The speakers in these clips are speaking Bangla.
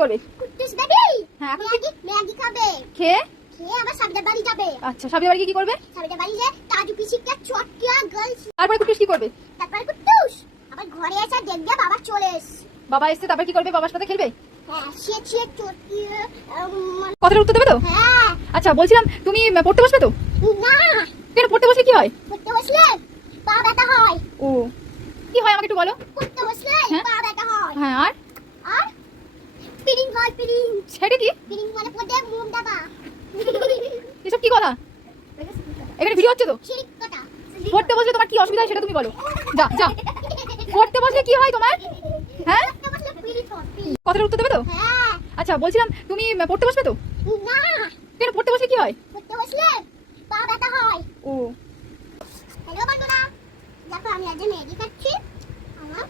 করবে কুট্টুস বেবি? হ্যাঁ, ম্যাগি ম্যাগি খাবে। খেয়ে খেয়ে আবার সাবিদার বাড়ি যাবে। আচ্ছা সাবিয়া বাড়ি গিয়ে কি করবে? সাবিদার বাড়ি যে তাজু পিসিকা চটকিয়া গার্লস তারপরে কুটুস কি করবে? তারপর কুট্টুস আবার ঘরে এসে দেখবে বাবা চলে এসছে। বাবা এসছে তারপর কি করবে? বাবার সাথে খেলবে? হ্যাঁ উম, উত্তর দেবে তো? হ্যাঁ। আচ্ছা বলছিলাম তুমি পড়তে বসবে তো? না। কেন পড়তে বসলে কি হয়? পড়তে বসলে পা ব্যথা হয়। ও কি হয় আমাকে একটু বলো? পড়তে বসলে হ্যাঁ? পা ব্যথা হয়। হ্যাঁ আর? পিরিং পিরিং। সেটা কি? পিরিং মানে পড়তে মুখ দাবা। এসব কি কথা? এখানে ভিডিও হচ্ছে তো? পড়তে বসলে তোমার কি অসুবিধা হয় সেটা তুমি বলো। যা যা। পড়তে বসলে কি হয় তোমার? হ্যাঁ। কথার উত্তর দেবে তো? হ্যাঁ। আচ্ছা বলছিলাম তুমি পড়তে বসবে তো? না। কেন পড়তে বসলে কি হয়? পড়তে বসলে পা ব্যথা হয়। ও। হ্যালো বন্ধুরা দেখো আমি আজ ম্যাগি খাচ্ছি। আমার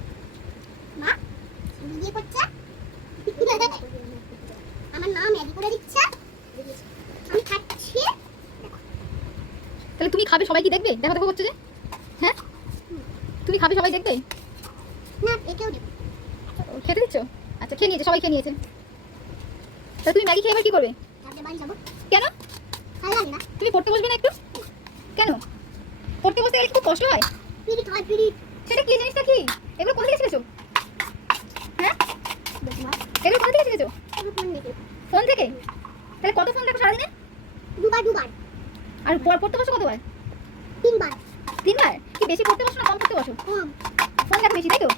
মা ভিডিও করছে আমার মা ম্যাগি করে দিচ্ছে আমি খাচ্ছি তাহলে তুমি খাবে সবাই কি দেখবে? দেখো দেখো করছ যে? হ্যাঁ? তুমি খাবে সবাই দেখবে? না একেও দেবো। ও, খেতে দিচ্ছ? আচ্ছা খেয়ে নিয়েছে সবাই খেয়ে নিয়েছে। তাহলে তুমি ম্যাগি খেয়ে এবার কি করবে? তারপরে বাড়ি যাব। কেন? তুমি পড়তে বসবে না একটু? কেন? পড়তে বসতে গেলে খুব কষ্ট হয়? সেটা কি জিনিসটা কি? এগুলো কোথা থেকে শিখেছো? হ্যাঁ? দেখো এগুলো কোথা থেকে শিখেছো? ফোন থেকে? তাহলে কত ফোন দেখো সারাদিনে? দুবার দুবার। আর পড়- পড়তে বসো কতবার? তিনবার। তিনবার? কি বেশি পড়তে বসো না কম পড়তে বসো? কম। ফোন দেখো বেশি তাই তো?